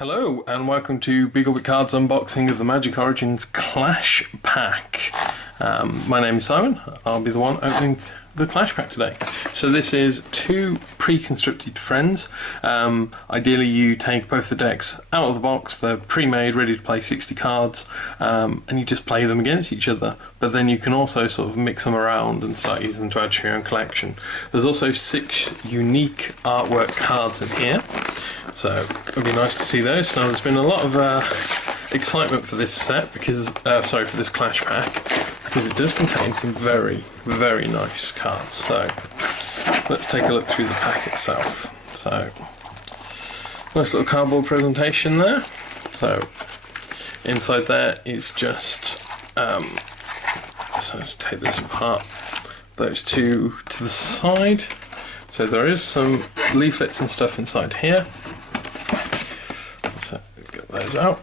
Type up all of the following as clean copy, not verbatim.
Hello and welcome to BeagleBit Cards unboxing of the Magic Origins Clash Pack. My name is Simon. I'll be the one opening the Clash Pack today. So this is two pre-constructed friends. Ideally you take both the decks out of the box, they're pre-made, ready to play 60 cards, and you just play them against each other. But then you can also sort of mix them around and start using them to add to your own collection. There's also 6 unique artwork cards in here. So it'll be nice to see those. Now there's been a lot of excitement for this set because, for this Clash Pack, because it does contain some very, very nice cards. So let's take a look through the pack itself. So nice little cardboard presentation there. So inside there is just, so let's take this apart. Those two to the side. So there is some leaflets and stuff inside here. So get those out.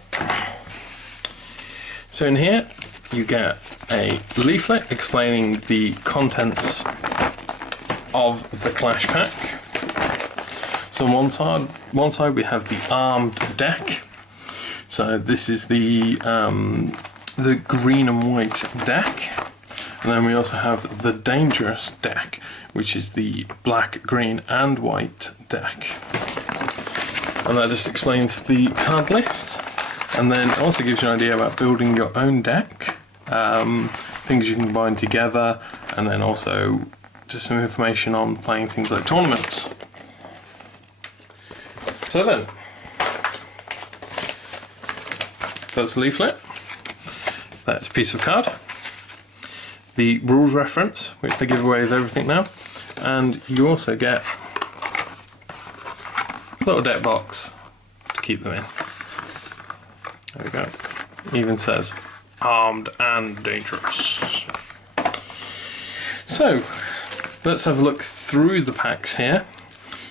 So in here you get a leaflet explaining the contents of the Clash Pack. So on one side we have the armed deck. So this is the green and white deck. And then we also have the dangerous deck, which is the black, green and white deck. And that just explains the card list, and then also gives you an idea about building your own deck, things you can combine together, and then also just some information on playing things like tournaments. So then, that's the leaflet, that's a piece of card, the rules reference, which they give away with everything now, and you also get little deck box to keep them in. There we go. Even says armed and dangerous. So let's have a look through the packs here.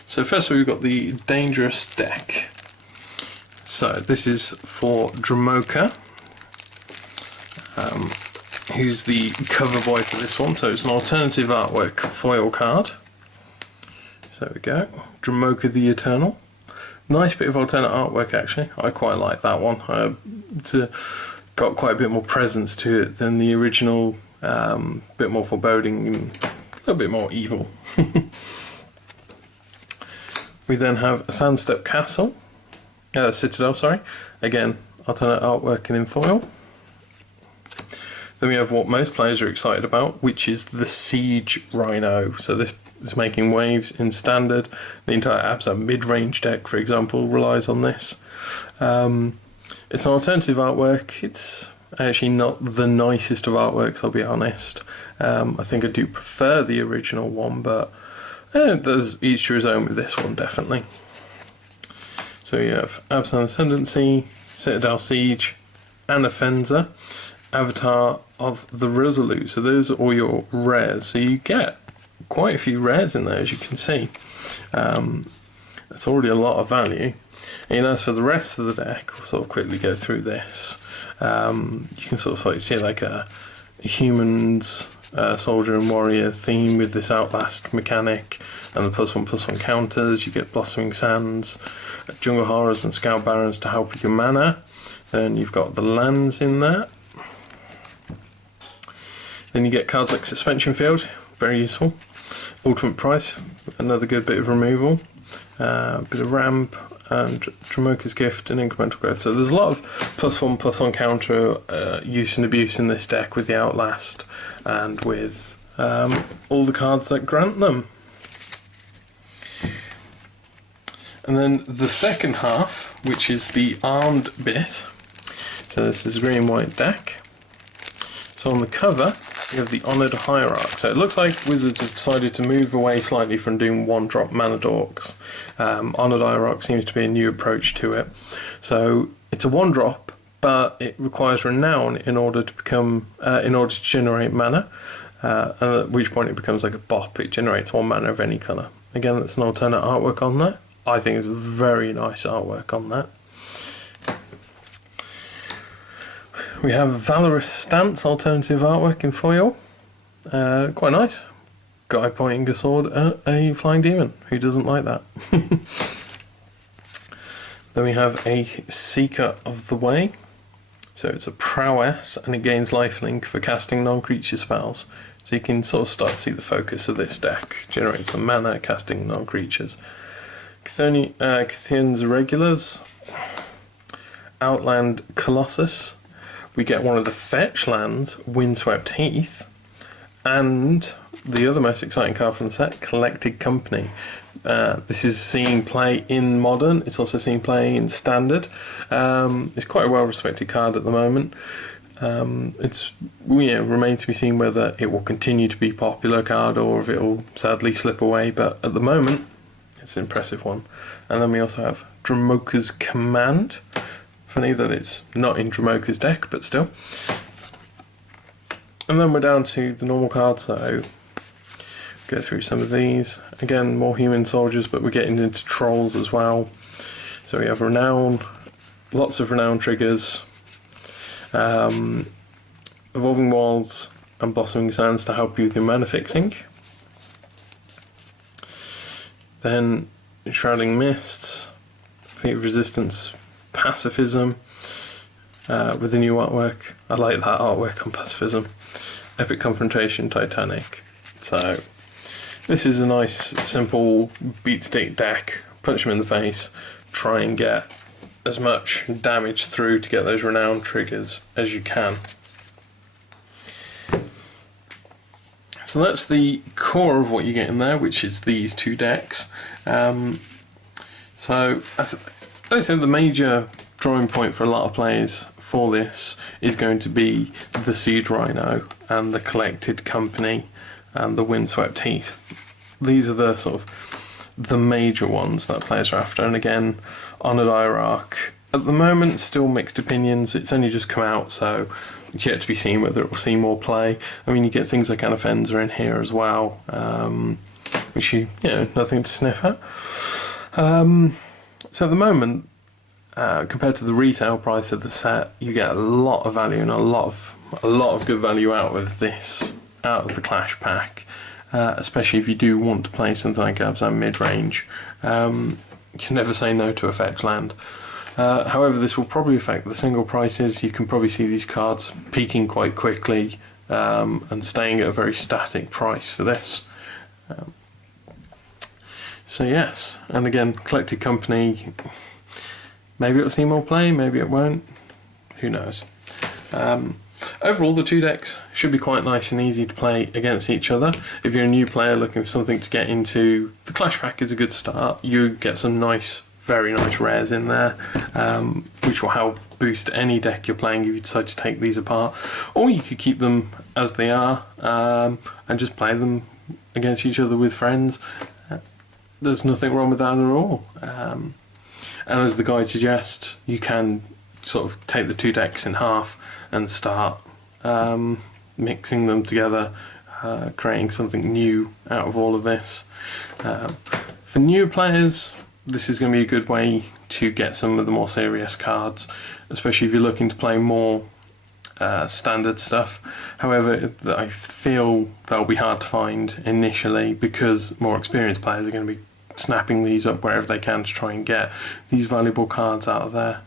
So first we've got the dangerous deck. So this is for Dromoka, who's the cover boy for this one. So it's an alternative artwork foil card. So there we go. Dromoka the Eternal. Nice bit of alternate artwork actually. I quite like that one. It's got quite a bit more presence to it than the original. Bit more foreboding and a little bit more evil. We then have a Sandstep Castle. Citadel, sorry. Again, alternate artwork and in foil. Then we have what most players are excited about, which is the Siege Rhino. So this is making waves in Standard. The entire Abzan mid-range deck, for example, relies on this. It's an alternative artwork. It's actually not the nicest of artworks, I'll be honest. I think I do prefer the original one, but there's each to his own with this one, definitely. So you have Abzan Ascendancy, Citadel Siege, Anafenza, Avatar of the Resolute. So those are all your rares. So you get quite a few rares in there, as you can see. That's already a lot of value. And as for the rest of the deck, we'll sort of quickly go through this. You can sort of like see like a humans, soldier and warrior theme with this Outlast mechanic and the +1/+1 counters. You get Blossoming Sands, Jungle Horrors and Scout Barons to help with your mana. Then you've got the lands in there. Then you get cards like Suspension Field, very useful. Ultimate Price, another good bit of removal. Bit of Ramp, and Dromoka's Gift and Incremental Growth. So there's a lot of +1/+1 counter use and abuse in this deck with the Outlast and with all the cards that grant them. And then the second half, which is the armed bit. So this is a green-white deck. So on the cover, we have the Honoured Hierarch. So it looks like Wizards have decided to move away slightly from doing one-drop mana dorks. Honoured Hierarch seems to be a new approach to it. So it's a one-drop, but it requires Renown in order to become, in order to generate mana. At which point it becomes like a bop. It generates 1 mana of any colour. Again, that's an alternate artwork on that. I think it's very nice artwork on that. We have Valorous Stance alternative artwork in foil. Quite nice. Guy pointing a sword at a flying demon. Who doesn't like that? Then we have a Seeker of the Way. So it's a prowess and it gains lifelink for casting non-creature spells. So you can sort of start to see the focus of this deck. Generates some mana, casting non-creatures. Cthulhu's Regulars. Outland Colossus. We get one of the fetch lands, Windswept Heath. And the other most exciting card from the set, Collected Company. This is seeing play in Modern, it's also seeing play in Standard. It's quite a well respected card at the moment. It remains to be seen whether it will continue to be a popular card or if it will sadly slip away, but at the moment it's an impressive one. And then we also have Dromoka's Command. Funny that it's not in Dromoka's deck, but still. And then we're down to the normal cards, so go through some of these. Again, more human soldiers, but we're getting into trolls as well. So we have Renown, lots of Renown triggers, Evolving Wilds and Blossoming Sands to help you with your mana fixing. Then Shrouding Mists, Feat of Resistance, Pacifism, with the new artwork. I like that artwork on Pacifism. Epic Confrontation, Titanic. So this is a nice, simple beat stick deck. Punch them in the face, try and get as much damage through to get those Renown triggers as you can. So that's the core of what you get in there, which is these two decks. So I'd say the major drawing point for a lot of players for this is going to be the Siege Rhino and the Collected Company and the Windswept Heath. These are the sort of the major ones that players are after. And again, Honoured Hierarch, at the moment still mixed opinions. It's only just come out, so it's yet to be seen whether it will see more play. I mean, you get things like Anafenza in here as well, which nothing to sniff at. So at the moment, compared to the retail price of the set, you get a lot of value and a lot of good value out of this, out of the Clash pack. Especially if you do want to play something like Abzan mid-range. You can never say no to a fetch land. However, this will probably affect the single prices. You can probably see these cards peaking quite quickly and staying at a very static price for this. So yes, and again, Collected Company, maybe it'll see more play, maybe it won't, who knows. Overall, the two decks should be quite nice and easy to play against each other. If you're a new player looking for something to get into, the Clash pack is a good start. You get some nice, very nice rares in there, which will help boost any deck you're playing if you decide to take these apart. Or you could keep them as they are and just play them against each other with friends. There's nothing wrong with that at all. And as the guide suggests, you can sort of take the two decks in half and start mixing them together, creating something new out of all of this. For new players, this is going to be a good way to get some of the more serious cards, especially if you're looking to play more standard stuff. However, I feel they'll be hard to find initially because more experienced players are going to be snapping these up wherever they can to try and get these valuable cards out of there.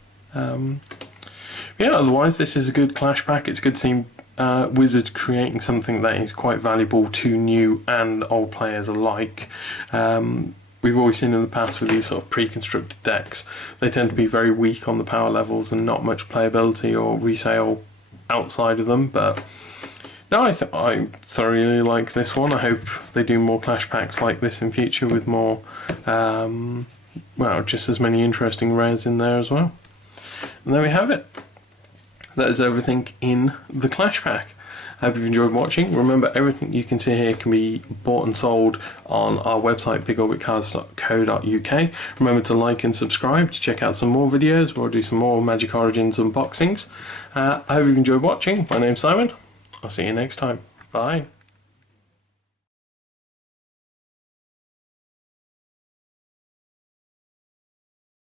Yeah, otherwise this is a good Clash pack. It's good to see Wizard creating something that is quite valuable to new and old players alike. We've always seen in the past with these sort of pre-constructed decks, they tend to be very weak on the power levels and not much playability or resale outside of them, but no, I thoroughly like this one. I hope they do more Clash packs like this in future with more, well, just as many interesting rares in there as well. And there we have it. That is everything in the Clash pack. I hope you've enjoyed watching. Remember, everything you can see here can be bought and sold on our website, bigorbitcards.co.uk. Remember to like and subscribe to check out some more videos. We'll do some more Magic Origins unboxings. I hope you've enjoyed watching. My name's Simon. I'll see you next time. Bye.